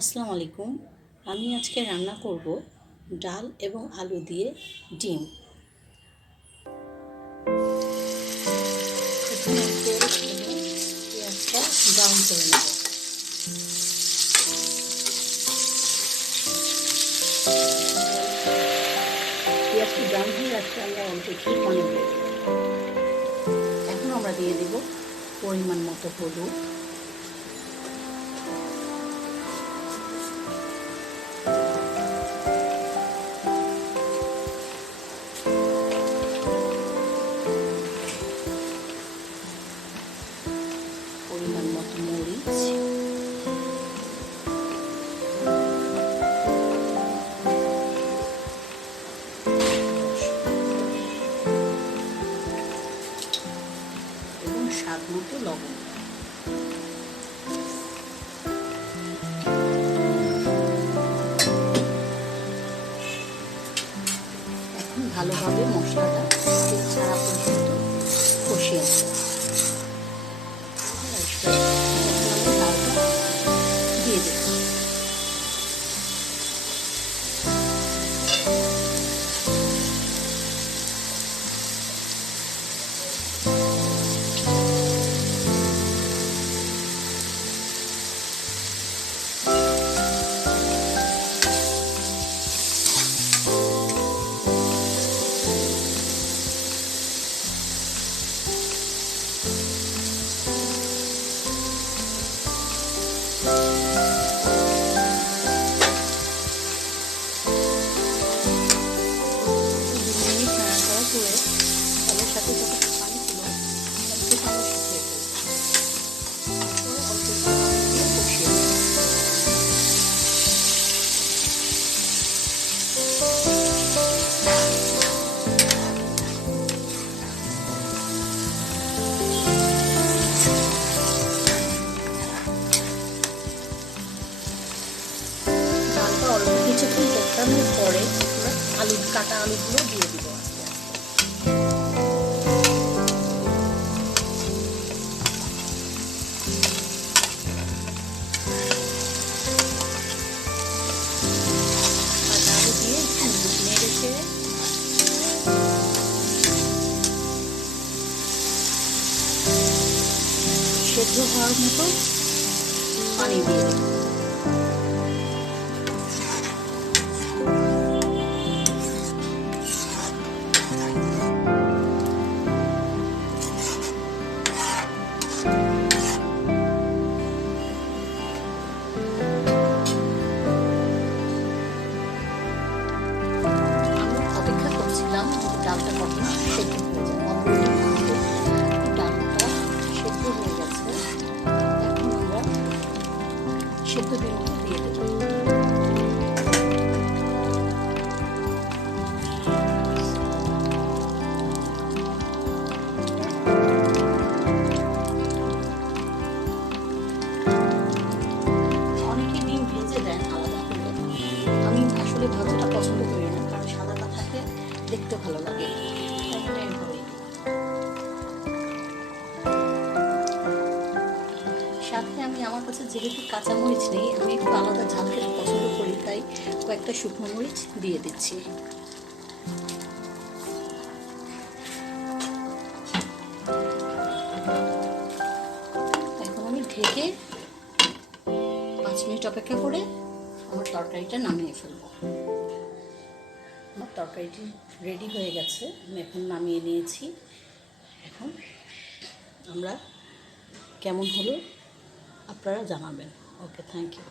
আসসালামু আলাইকুম। আমি আজকে রান্না করব ডাল এবং আলু দিয়ে ডিম। প্রথমে আমি তেল এবং পেঁয়াজটা ব্রাউন করে নেব। পেঁয়াজটি ব্রাউন হয়ে আসলে আমরা অল্প একটু পানি দিয়ে দেব। এখন আমরা দিয়ে দেব পরিমাণ মতো হলুদ, পরিমাণ মতো মরিচ, এবং স্বাদ মতো লবণ। এখন ভালোভাবে মশলাটা তেল ছাড়া পর্যন্ত কষিয়ে নেব। দিয়ে দেব। চালের সাথে যত পানি ছিল সবচেয়ে পানি শুকিয়ে ডালটা অল্প কিছুক্ষণ কষানোর পরে আমরা কাটা আলুগুলো দিয়ে দিব। সেদ্ধ হওয়ার মতো পানি দিয়ে দেব। অপেক্ষা করছিলাম ডালটা কখন সেদ্ধ হয়ে যায়। ডালটা সেদ্ধ হয়ে গেছে। এখন আমরা সেদ্ধ ডিমটা দিয়ে দেব। অনেকে ডিম ভেজে দেন আলাদা করে। আমি আসলে ভাজাটা পছন্দ করি না, কারণ সাদাটা থাকে দেখতে ভালো লাগে। সাথে আমি আমার কাছে যেহেতু কাঁচামরিচ নেই, আমি একটু আলাদা ঝাল খেতে পছন্দ করি, তাই কয়েকটা শুকনো মরিচ দিয়ে দিচ্ছি। এখন আমি ঢেকে 5 মিনিট অপেক্ষা করে আমার তরকারিটা নামিয়ে ফেলবো। আমার তরকারিটি রেডি হয়ে গেছে, আমি এখন নামিয়ে নিয়েছি। এখন আমরা কেমন হলো আপনারা জানাবেন। ওকে, থ্যাংক ইউ।